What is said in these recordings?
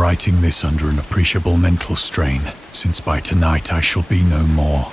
writing this under an appreciable mental strain, since by tonight I shall be no more.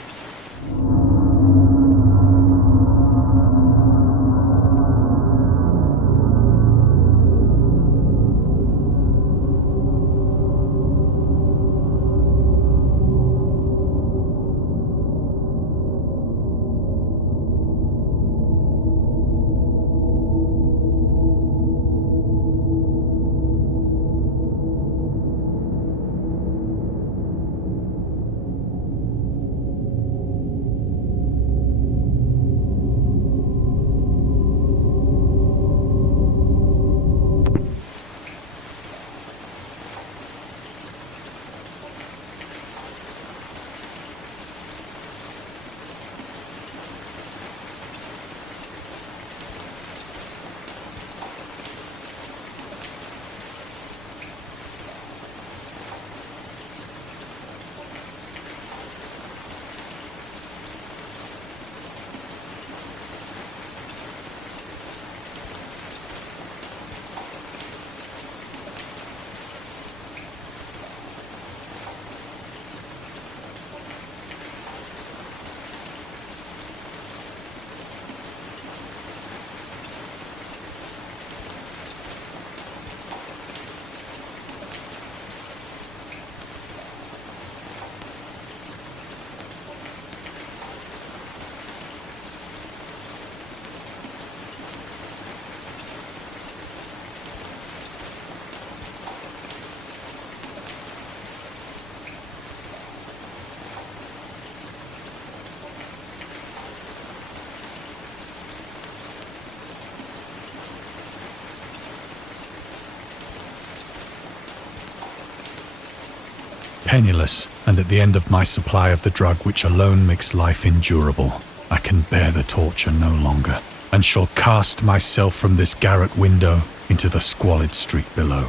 Penniless, and at the end of my supply of the drug which alone makes life endurable, I can bear the torture no longer, and shall cast myself from this garret window into the squalid street below.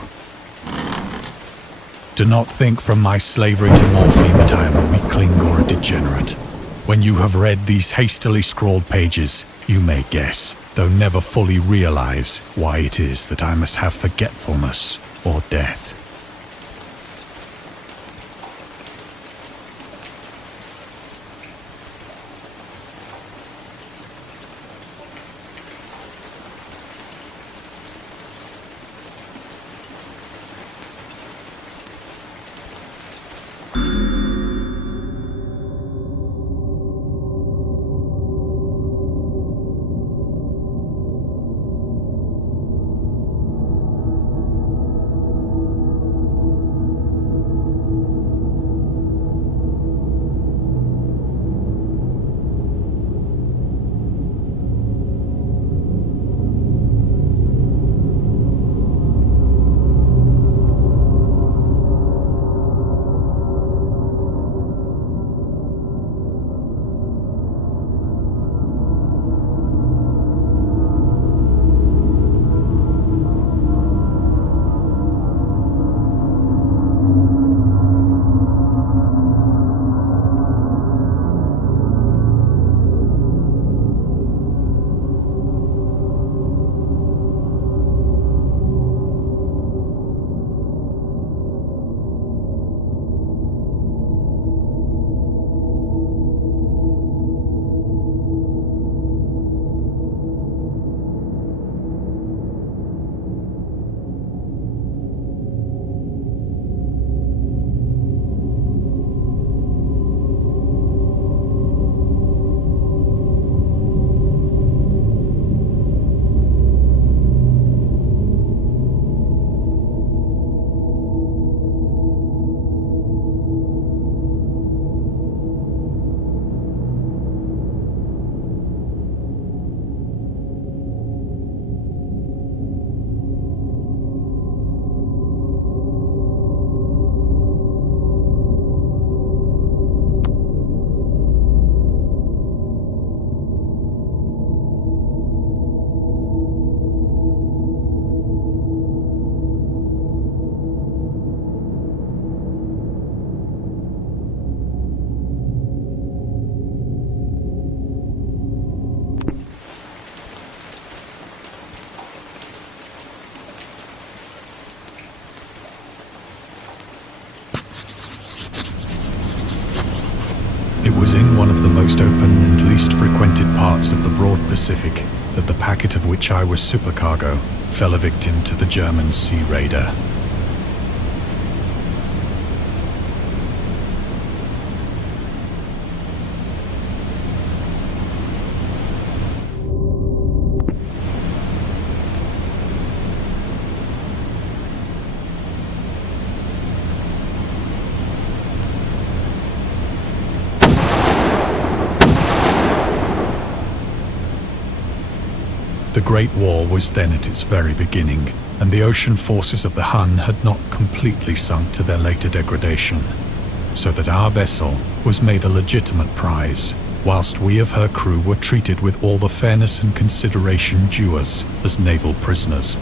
Do not think from my slavery to morphine that I am a weakling or a degenerate. When you have read these hastily scrawled pages, you may guess, though never fully realize, why it is that I must have forgetfulness or death. was in one of the most open and least frequented parts of the broad Pacific that the packet of which I was supercargo fell a victim to the German sea raider. The Great War was then at its very beginning, and the ocean forces of the Hun had not completely sunk to their later degradation, so that our vessel was made a legitimate prize, whilst we of her crew were treated with all the fairness and consideration due us as naval prisoners.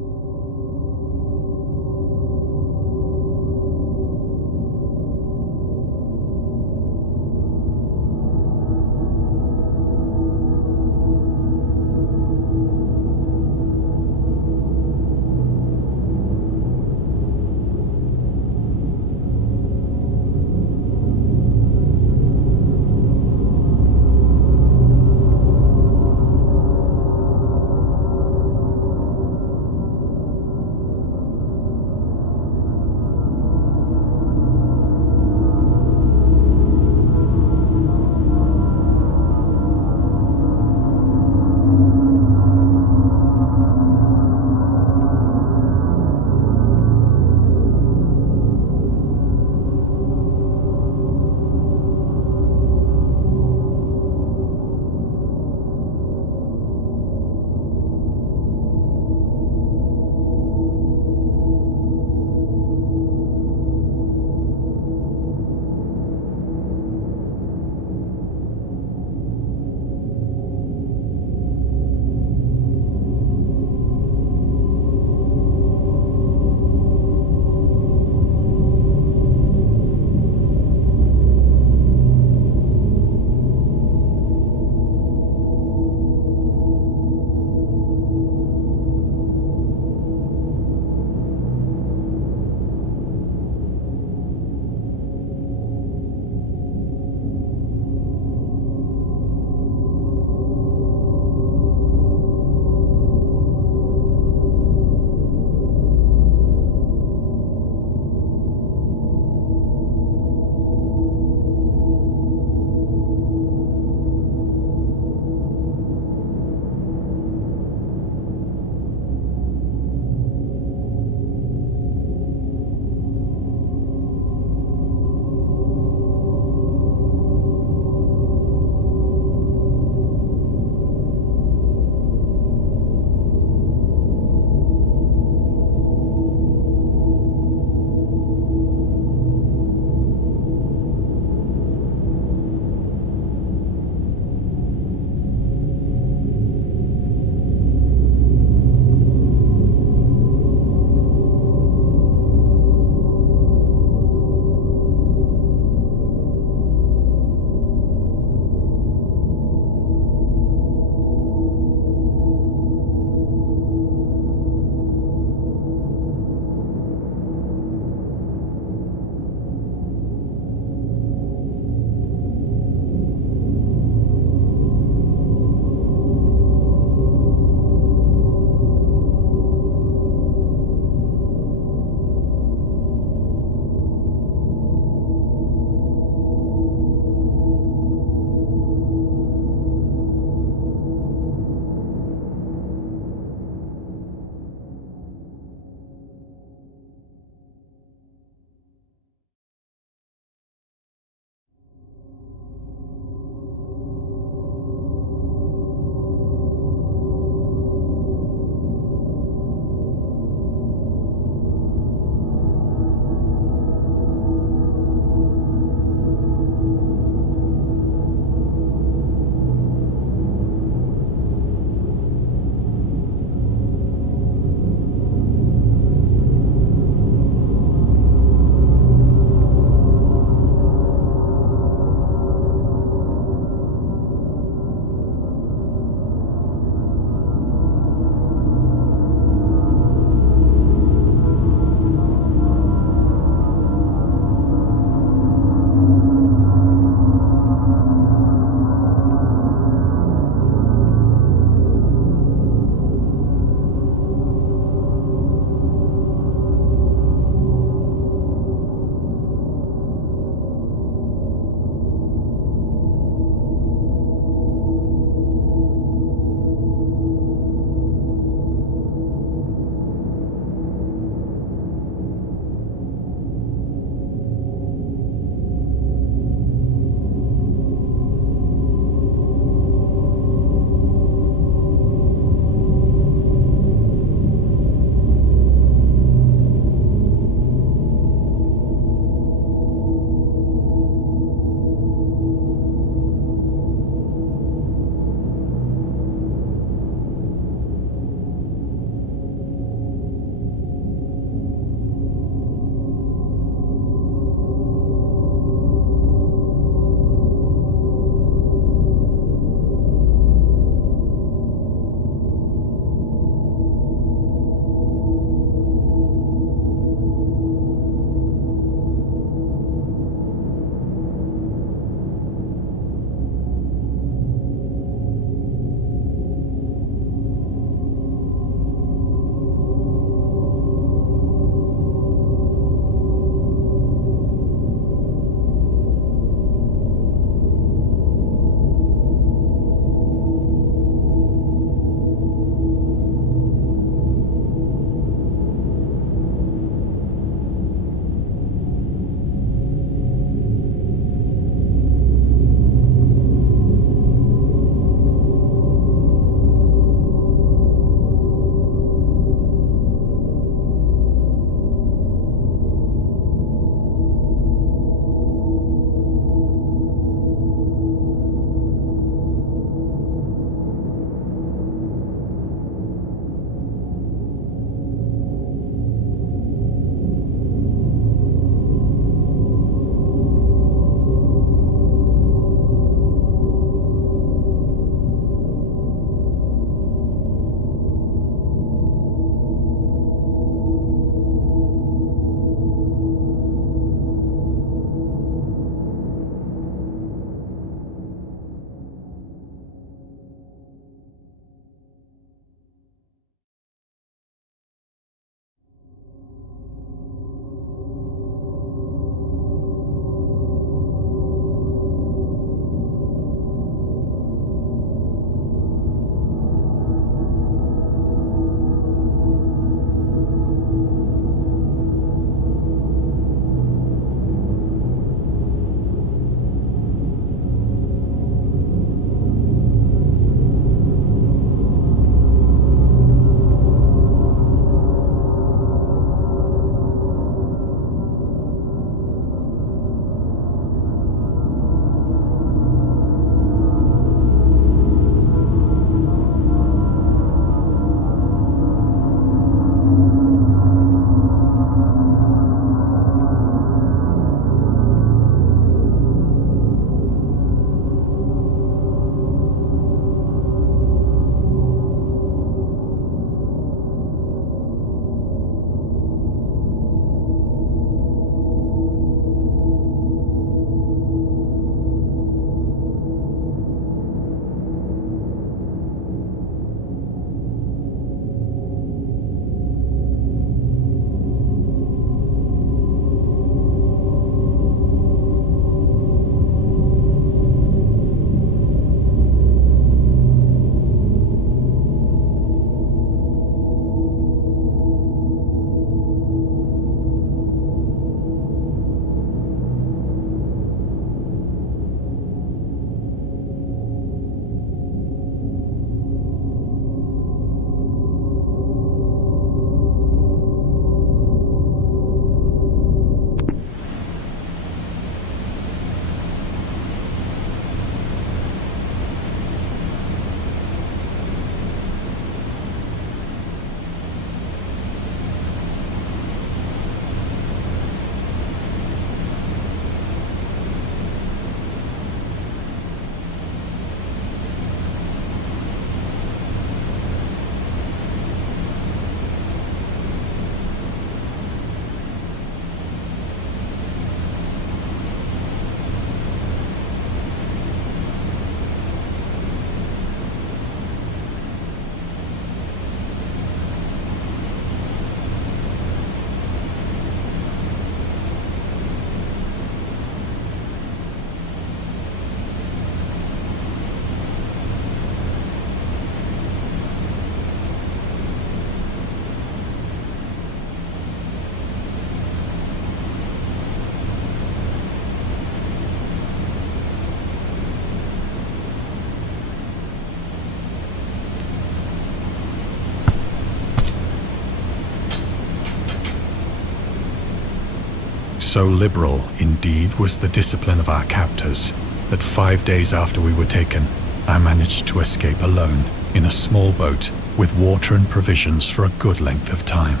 So liberal, indeed, was the discipline of our captors that 5 days after we were taken, I managed to escape alone in a small boat with water and provisions for a good length of time.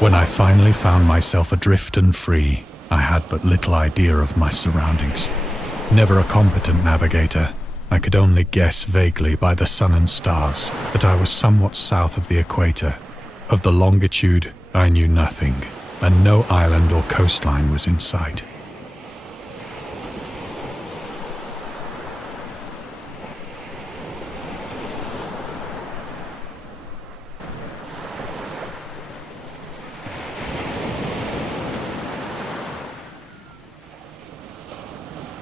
When I finally found myself adrift and free, I had but little idea of my surroundings. Never a competent navigator, I could only guess vaguely by the sun and stars that I was somewhat south of the equator. Of the longitude, I knew nothing, and no island or coastline was in sight.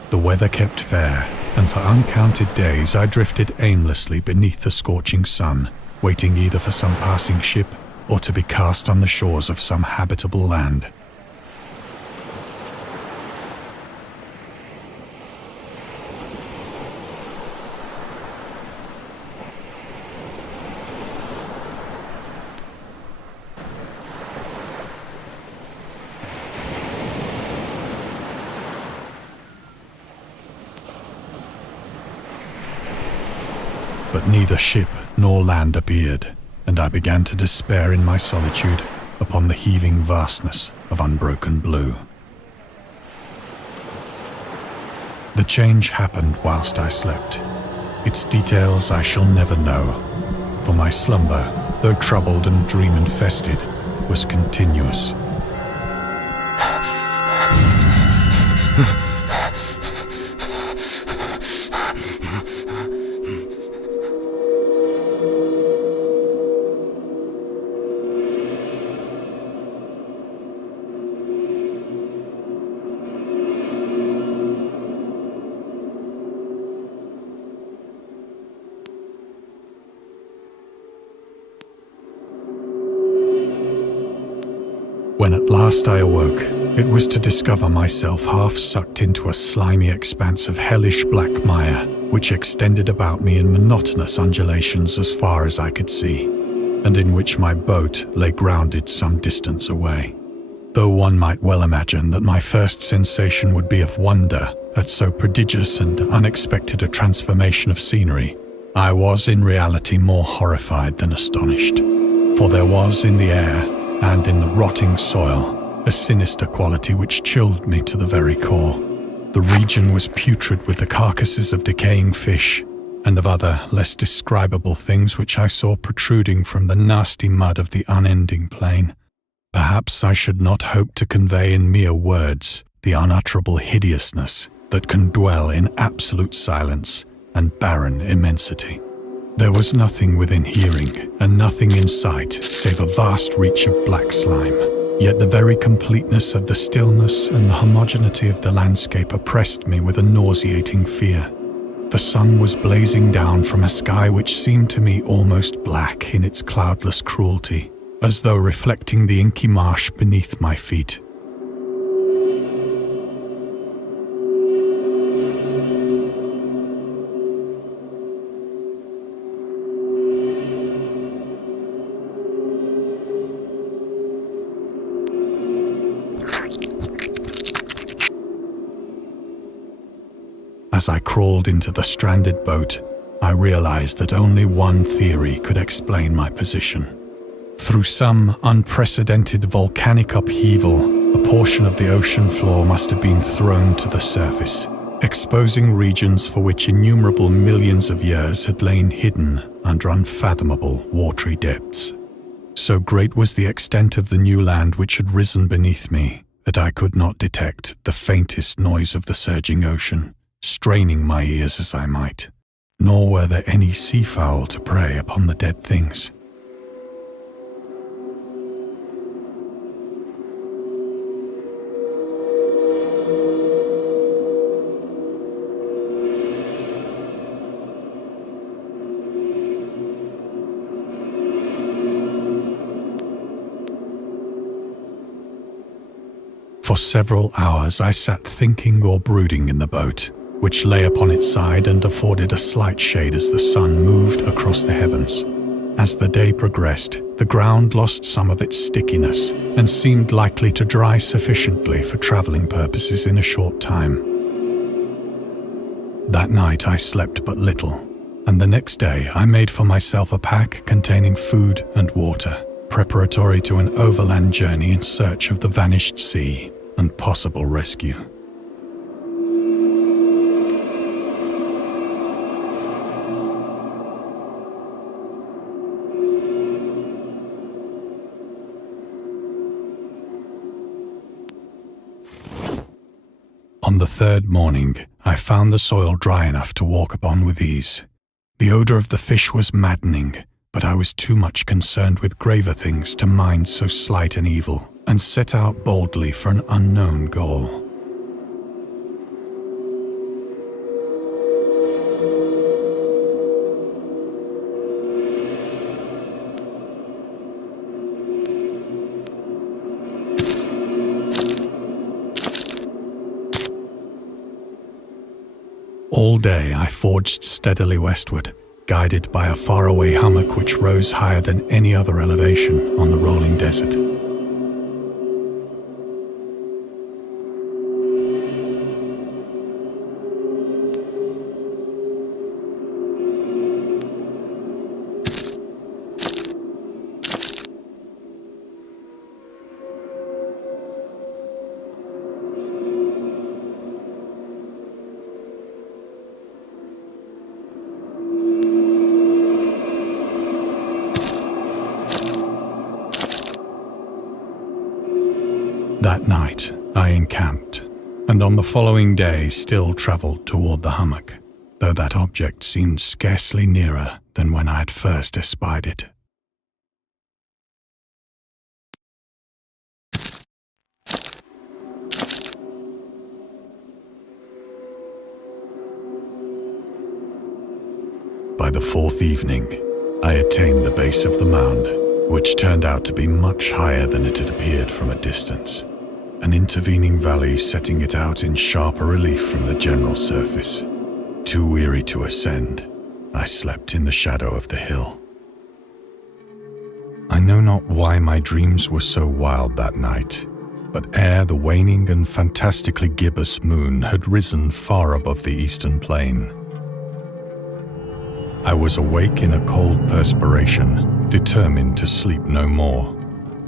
The weather kept fair, and for uncounted days I drifted aimlessly beneath the scorching sun, waiting either for some passing ship or to be cast on the shores of some habitable land. But neither ship nor land appeared, and I began to despair in my solitude upon the heaving vastness of unbroken blue. The change happened whilst I slept. Its details I shall never know, for my slumber, though troubled and dream-infested, was continuous. When at last I awoke, it was to discover myself half sucked into a slimy expanse of hellish black mire, which extended about me in monotonous undulations as far as I could see, and in which my boat lay grounded some distance away. Though one might well imagine that my first sensation would be of wonder at so prodigious and unexpected a transformation of scenery, I was in reality more horrified than astonished, for there was in the air and in the rotting soil a sinister quality which chilled me to the very core. The region was putrid with the carcasses of decaying fish and of other less describable things which I saw protruding from the nasty mud of the unending plain. Perhaps I should not hope to convey in mere words the unutterable hideousness that can dwell in absolute silence and barren immensity. There was nothing within hearing, and nothing in sight save a vast reach of black slime. Yet the very completeness of the stillness and the homogeneity of the landscape oppressed me with a nauseating fear. The sun was blazing down from a sky which seemed to me almost black in its cloudless cruelty, as though reflecting the inky marsh beneath my feet. As I crawled into the stranded boat, I realized that only one theory could explain my position. Through some unprecedented volcanic upheaval, a portion of the ocean floor must have been thrown to the surface, exposing regions for which innumerable millions of years had lain hidden under unfathomable watery depths. So great was the extent of the new land which had risen beneath me that I could not detect the faintest noise of the surging ocean, straining my ears as I might, nor were there any seafowl to prey upon the dead things. For several hours I sat thinking or brooding in the boat, which lay upon its side and afforded a slight shade as the sun moved across the heavens. As the day progressed, the ground lost some of its stickiness and seemed likely to dry sufficiently for travelling purposes in a short time. That night I slept but little, and the next day I made for myself a pack containing food and water, preparatory to an overland journey in search of the vanished sea and possible rescue. On the third morning, I found the soil dry enough to walk upon with ease. The odour of the fish was maddening, but I was too much concerned with graver things to mind so slight an evil, and set out boldly for an unknown goal. All day I forged steadily westward, guided by a faraway hummock which rose higher than any other elevation on the rolling desert. That night I encamped, and on the following day still travelled toward the hummock, though that object seemed scarcely nearer than when I had first espied it. By the fourth evening, I attained the base of the mound, which turned out to be much higher than it had appeared from a distance, an intervening valley setting it out in sharper relief from the general surface. Too weary to ascend, I slept in the shadow of the hill. I know not why my dreams were so wild that night, but ere the waning and fantastically gibbous moon had risen far above the eastern plain, I was awake in a cold perspiration, determined to sleep no more.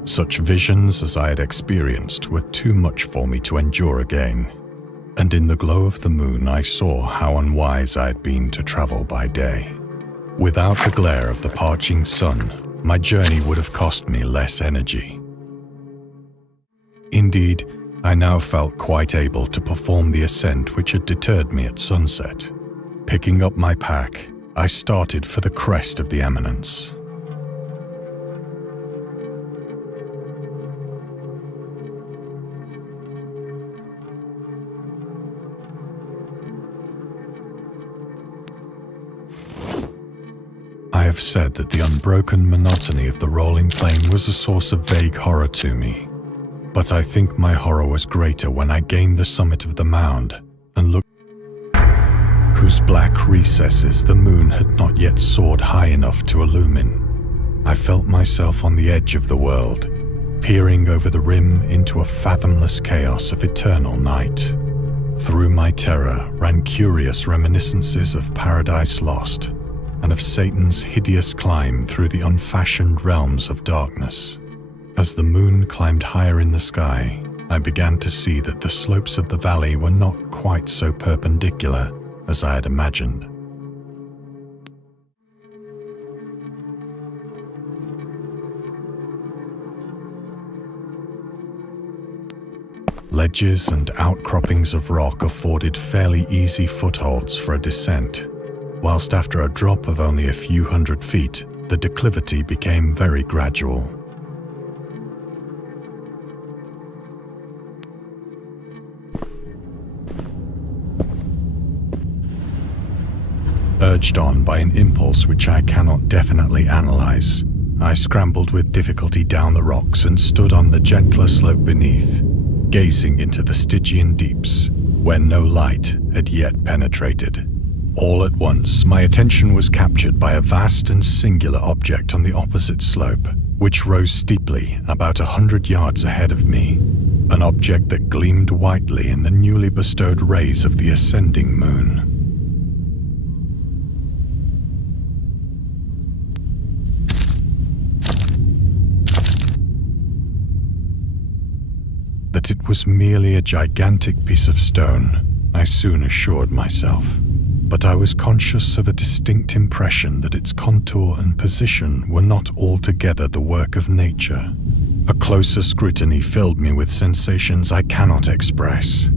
Such visions as I had experienced were too much for me to endure again, and in the glow of the moon I saw how unwise I had been to travel by day. Without the glare of the parching sun, my journey would have cost me less energy. Indeed, I now felt quite able to perform the ascent which had deterred me at sunset. Picking up my pack, I started for the crest of the eminence. I have said that the unbroken monotony of the rolling plain was a source of vague horror to me, but I think my horror was greater when I gained the summit of the mound and looked, whose black recesses the moon had not yet soared high enough to illumine. I felt myself on the edge of the world, peering over the rim into a fathomless chaos of eternal night. Through my terror ran curious reminiscences of Paradise Lost, and of Satan's hideous climb through the unfashioned realms of darkness. As the moon climbed higher in the sky, I began to see that the slopes of the valley were not quite so perpendicular as I had imagined. Ledges and outcroppings of rock afforded fairly easy footholds for a descent, whilst after a drop of only a few hundred feet, the declivity became very gradual. Urged on by an impulse which I cannot definitely analyze, I scrambled with difficulty down the rocks and stood on the gentler slope beneath, gazing into the Stygian deeps, where no light had yet penetrated. All at once, my attention was captured by a vast and singular object on the opposite slope, which rose steeply about 100 yards ahead of me, an object that gleamed whitely in the newly bestowed rays of the ascending moon. That it was merely a gigantic piece of stone, I soon assured myself, but I was conscious of a distinct impression that its contour and position were not altogether the work of nature. A closer scrutiny filled me with sensations I cannot express.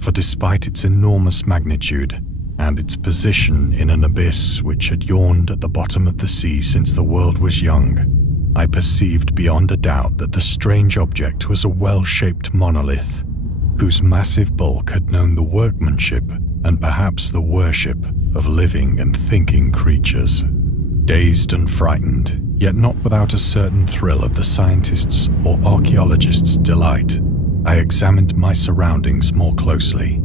For despite its enormous magnitude and its position in an abyss which had yawned at the bottom of the sea since the world was young, I perceived beyond a doubt that the strange object was a well-shaped monolith, whose massive bulk had known the workmanship and perhaps the worship of living and thinking creatures. Dazed and frightened, yet not without a certain thrill of the scientist's or archaeologist's delight, I examined my surroundings more closely.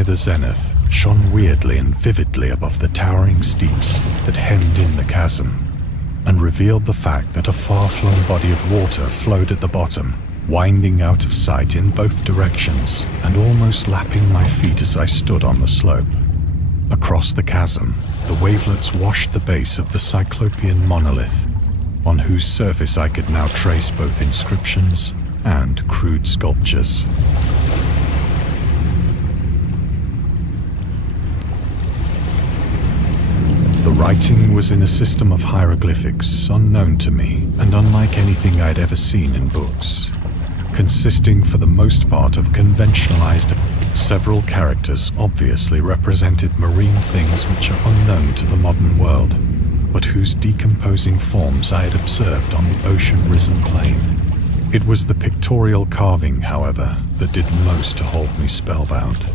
near the zenith shone weirdly and vividly above the towering steeps that hemmed in the chasm, and revealed the fact that a far-flung body of water flowed at the bottom, winding out of sight in both directions and almost lapping my feet as I stood on the slope. Across the chasm, the wavelets washed the base of the Cyclopean monolith, on whose surface I could now trace both inscriptions and crude sculptures. The writing was in a system of hieroglyphics unknown to me and unlike anything I'd ever seen in books, consisting for the most part of conventionalized. Several characters obviously represented marine things which are unknown to the modern world, but whose decomposing forms I had observed on the ocean-risen plain. It was the pictorial carving, however, that did most to hold me spellbound.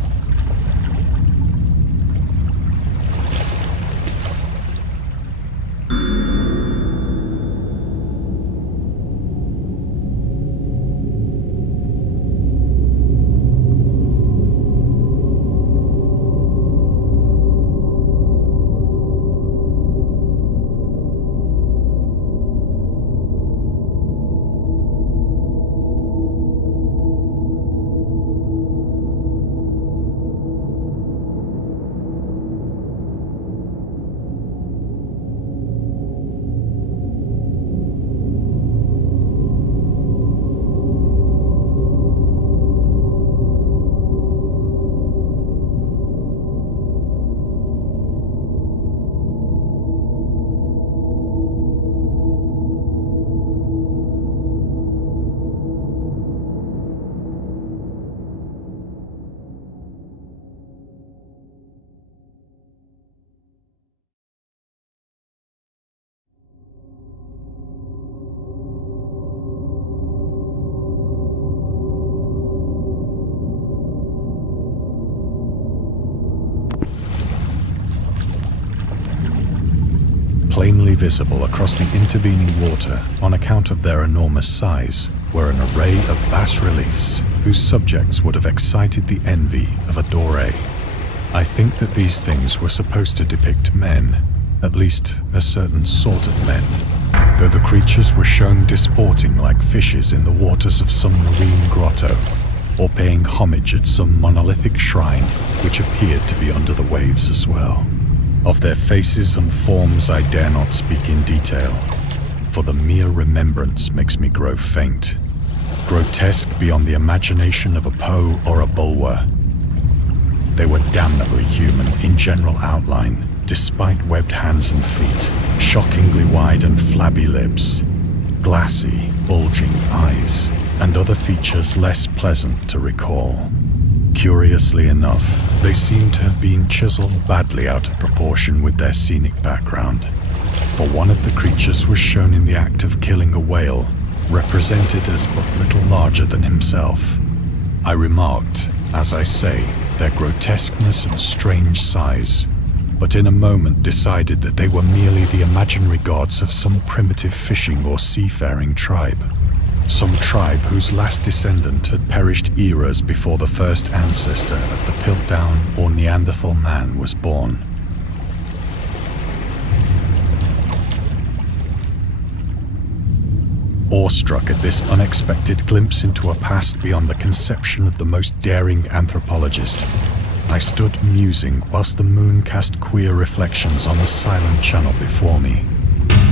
Plainly visible across the intervening water on account of their enormous size were an array of bas-reliefs whose subjects would have excited the envy of a Doré. I think that these things were supposed to depict men, at least a certain sort of men, though the creatures were shown disporting like fishes in the waters of some marine grotto, or paying homage at some monolithic shrine which appeared to be under the waves as well. Of their faces and forms I dare not speak in detail, for the mere remembrance makes me grow faint, grotesque beyond the imagination of a Poe or a Bulwer. They were damnably human in general outline, despite webbed hands and feet, shockingly wide and flabby lips, glassy, bulging eyes, and other features less pleasant to recall. Curiously enough, they seemed to have been chiseled badly out of proportion with their scenic background, for one of the creatures was shown in the act of killing a whale, represented as but little larger than himself. I remarked, as I say, their grotesqueness and strange size, but in a moment decided that they were merely the imaginary gods of some primitive fishing or seafaring tribe. Some tribe whose last descendant had perished eras before the first ancestor of the Piltdown or Neanderthal man was born. Awestruck at this unexpected glimpse into a past beyond the conception of the most daring anthropologist, I stood musing whilst the moon cast queer reflections on the silent channel before me.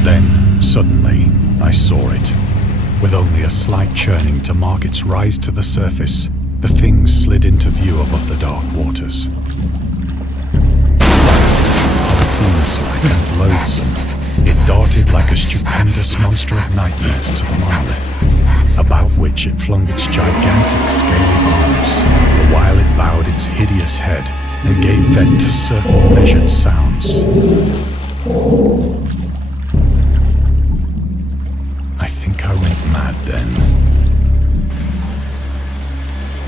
Then, suddenly, I saw it. With only a slight churning to mark its rise to the surface, the thing slid into view above the dark waters. Vast, polyphemus-like and loathsome, it darted like a stupendous monster of nightmares to the monolith, about which it flung its gigantic scaly arms, the while it bowed its hideous head and gave vent to certain measured sounds. I think I went mad then.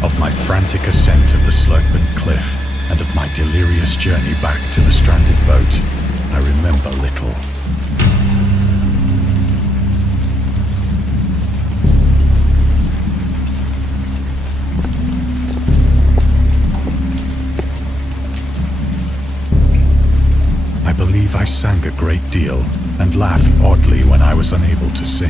Of my frantic ascent of the sloping cliff and of my delirious journey back to the stranded boat, I remember little. I sang a great deal and laughed oddly when I was unable to sing.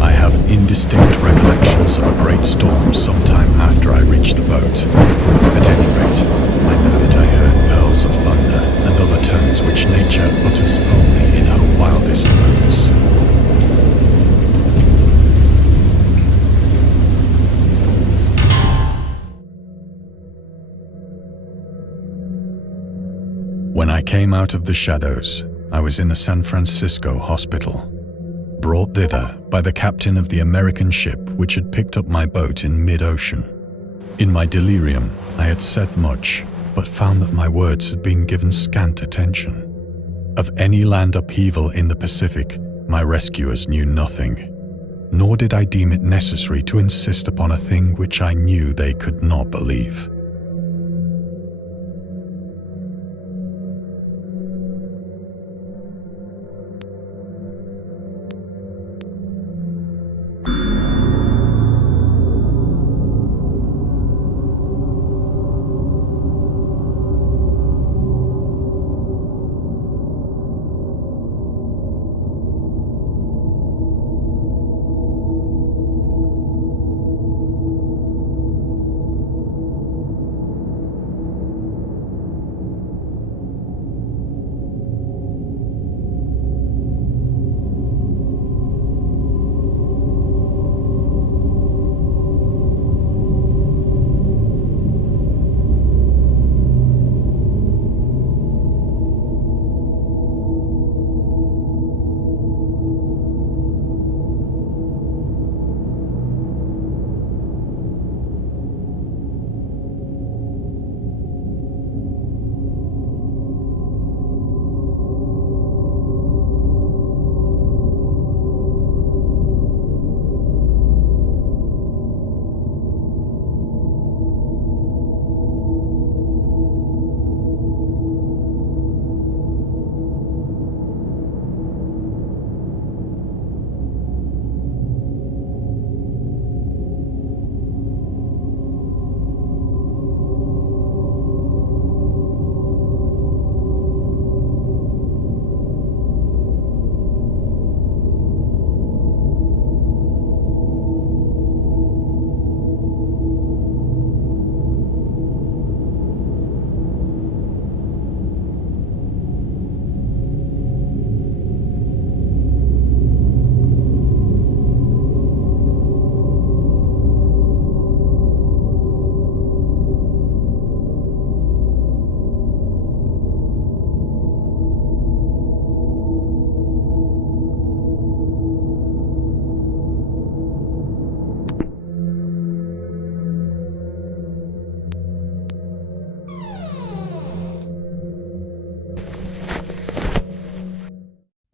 I have indistinct recollections of a great storm sometime after I reached the boat. At any rate, I know that I heard pearls of thunder and other tones which nature utters only in her wildest moods. When I came out of the shadows, I was in a San Francisco hospital, brought thither by the captain of the American ship which had picked up my boat in mid-ocean. In my delirium, I had said much, but found that my words had been given scant attention. Of any land upheaval in the Pacific, my rescuers knew nothing, nor did I deem it necessary to insist upon a thing which I knew they could not believe.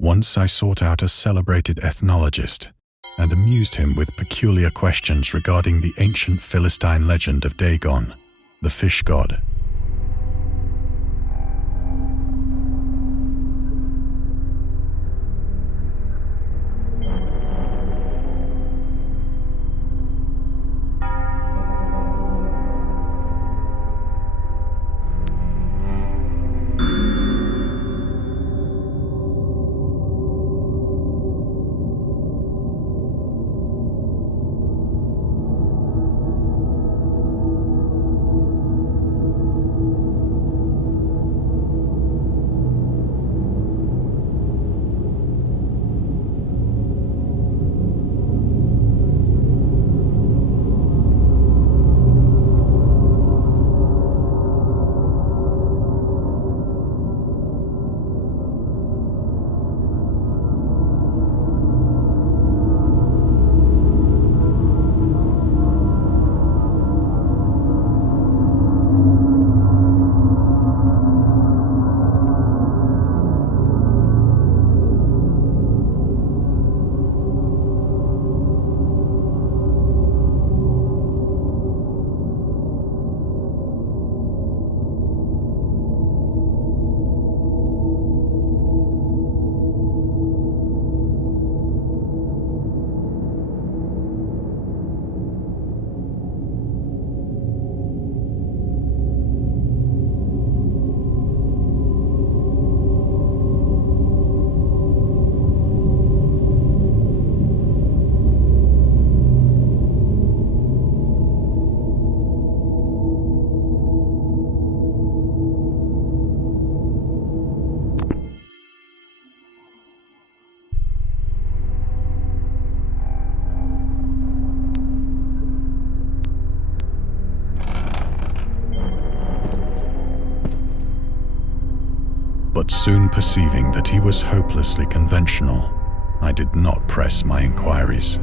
Once I sought out a celebrated ethnologist and amused him with peculiar questions regarding the ancient Philistine legend of Dagon, the fish god. But soon perceiving that he was hopelessly conventional, I did not press my inquiries.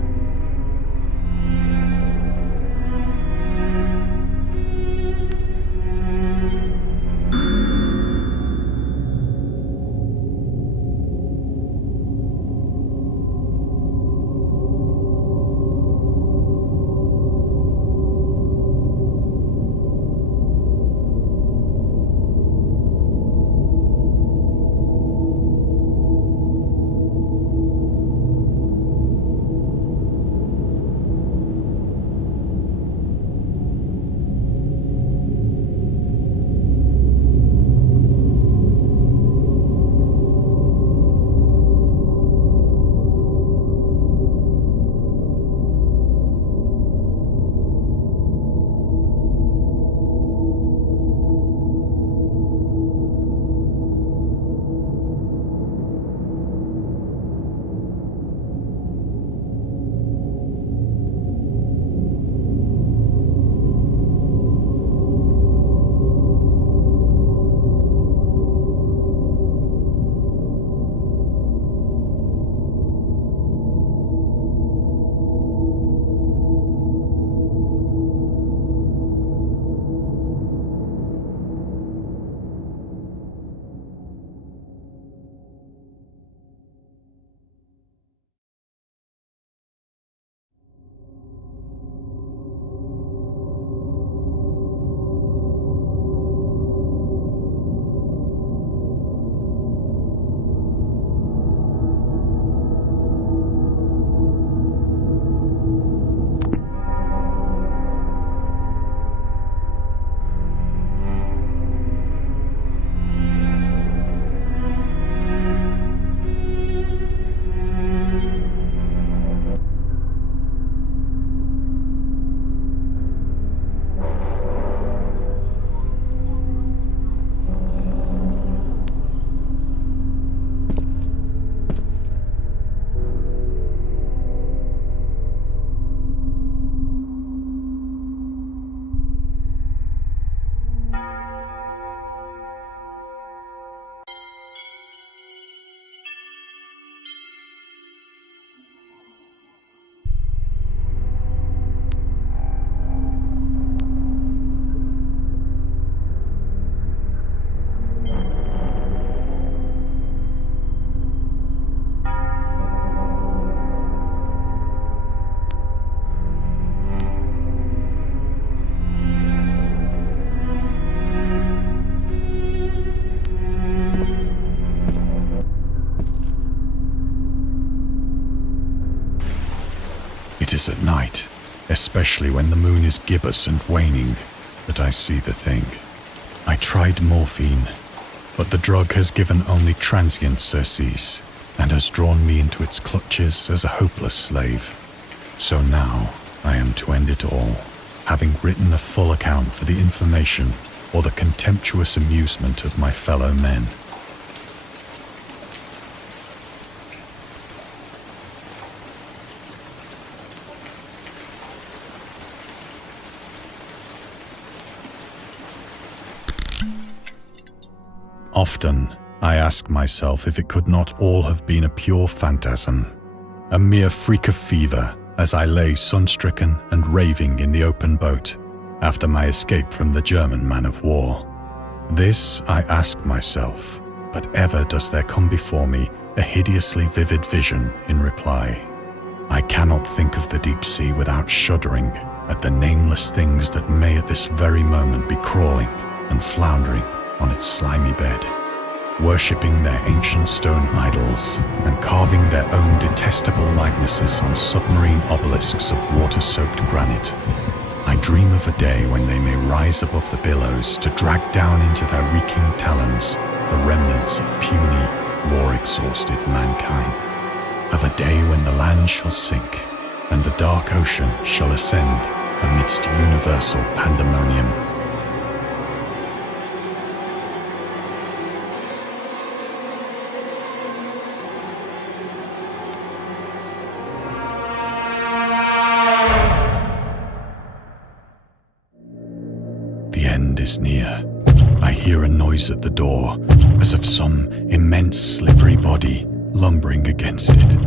It is at night, especially when the moon is gibbous and waning, that I see the thing. I tried morphine, but the drug has given only transient surcease and has drawn me into its clutches as a hopeless slave. So now I am to end it all, having written a full account for the information or the contemptuous amusement of my fellow men. Often, I ask myself if it could not all have been a pure phantasm, a mere freak of fever as I lay sun-stricken and raving in the open boat after my escape from the German man-of-war. This I ask myself, but ever does there come before me a hideously vivid vision in reply. I cannot think of the deep sea without shuddering at the nameless things that may at this very moment be crawling and floundering on its slimy bed, worshipping their ancient stone idols and carving their own detestable likenesses on submarine obelisks of water-soaked granite. I dream of a day when they may rise above the billows to drag down into their reeking talons the remnants of puny, war-exhausted mankind. Of a day when the land shall sink and the dark ocean shall ascend amidst universal pandemonium. The end is near. I hear a noise at the door, as of some immense slippery body lumbering against it.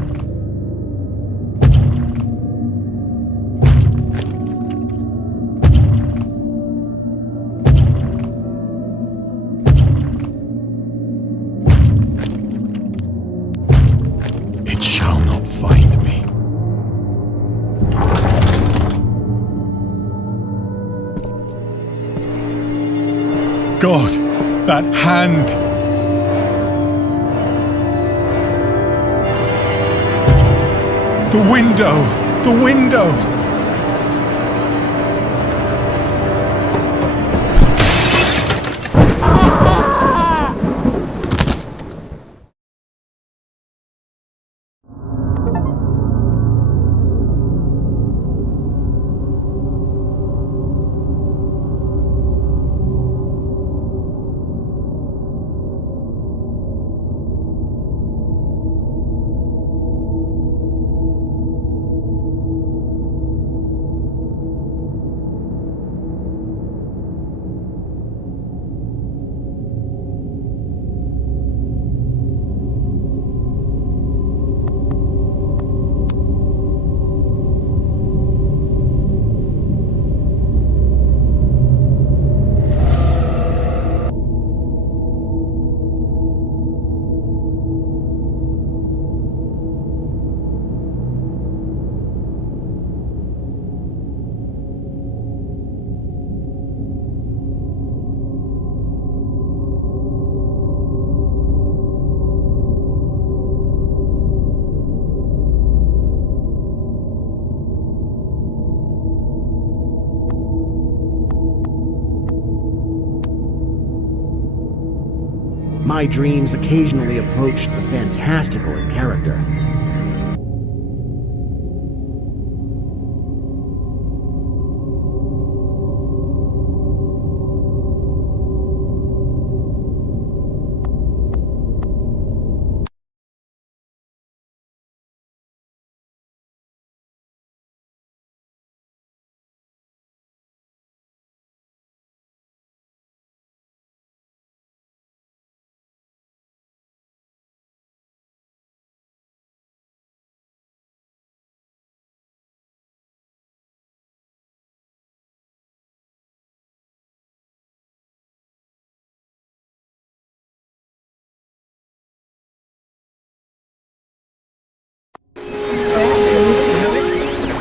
It shall not find me. God, that hand! The window! The window! My dreams occasionally approached the fantastical in character.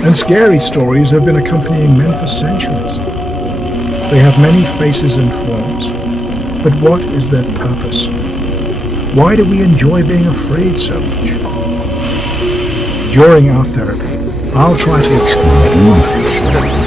And scary stories have been accompanying men for centuries. They have many faces and forms, but what is their purpose? Why do we enjoy being afraid so much? During our therapy, I'll try to